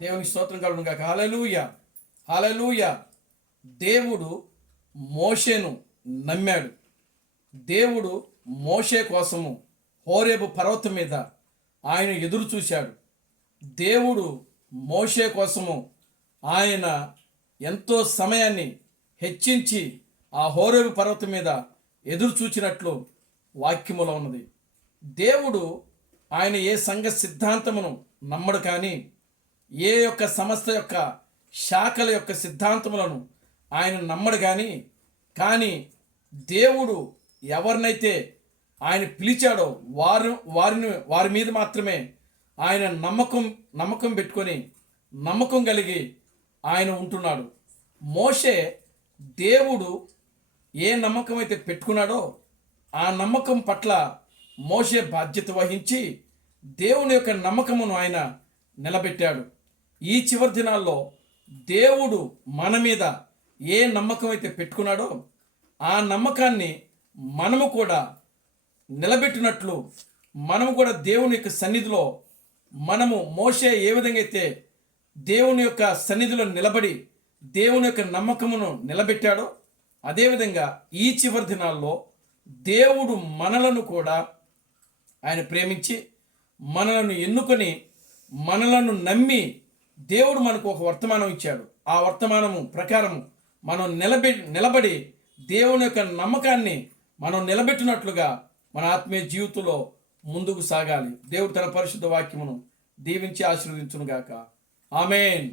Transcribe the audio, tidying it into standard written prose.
దేవునికి స్తోత్రం కలుగును గాక. హల్లెలూయా, హల్లెలూయా. దేవుడు మోషేను నమ్మాడు. దేవుడు మోషే కోసము హోరేబు పర్వతం మీద ఆయన ఎదురు చూశాడు. దేవుడు మోషే కోసము ఆయన ఎంతో సమయాన్ని హెచ్చించి ఆ హోరేబు పర్వతం మీద ఎదురు చూచినట్లు వాక్యములో ఉన్నది. దేవుడు ఆయన ఏ సంఘ సిద్ధాంతమును నమ్మడు, కానీ ఏ యొక్క సంస్థ యొక్క శాఖల యొక్క సిద్ధాంతములను ఆయన నమ్మడు. కానీ దేవుడు ఎవరినైతే ఆయన పిలిచాడో వారి మీద మాత్రమే ఆయన నమ్మకం పెట్టుకొని నమ్మకం కలిగి ఆయన ఉంటున్నాడు. మోషే దేవుడు ఏ నమ్మకం అయితే పెట్టుకున్నాడో ఆ నమ్మకం పట్ల మోషే బాధ్యత వహించి దేవుని యొక్క నమ్మకమును ఆయన నిలబెట్టాడు. ఈ చివరి దినాల్లో దేవుడు మన మీద ఏ నమ్మకం అయితే పెట్టుకున్నాడో ఆ నమ్మకాన్ని మనము కూడా నిలబెట్టినట్లు మనము కూడా దేవుని యొక్క సన్నిధిలో మనము మోషే ఏ విధంగా అయితే దేవుని యొక్క సన్నిధిలో నిలబడి దేవుని యొక్క నమ్మకమును నిలబెట్టాడో అదేవిధంగా ఈ చివరి దినాల్లో దేవుడు మనలను కూడా ఆయన ప్రేమించి మనలను ఎన్నుకొని మనలను నమ్మి దేవుడు మనకు ఒక వర్తమానం ఇచ్చాడు. ఆ వర్తమానము ప్రకారము మనం నిలబడి దేవుని యొక్క నమ్మకాన్ని మనం నిలబెట్టినట్లుగా మన ఆత్మీయ జీవితంలో ముందుకు సాగాలి. దేవుడు తన పరిశుద్ధ వాక్యమును దీవించి ఆశీర్వదించును గాక. ఆమేన్.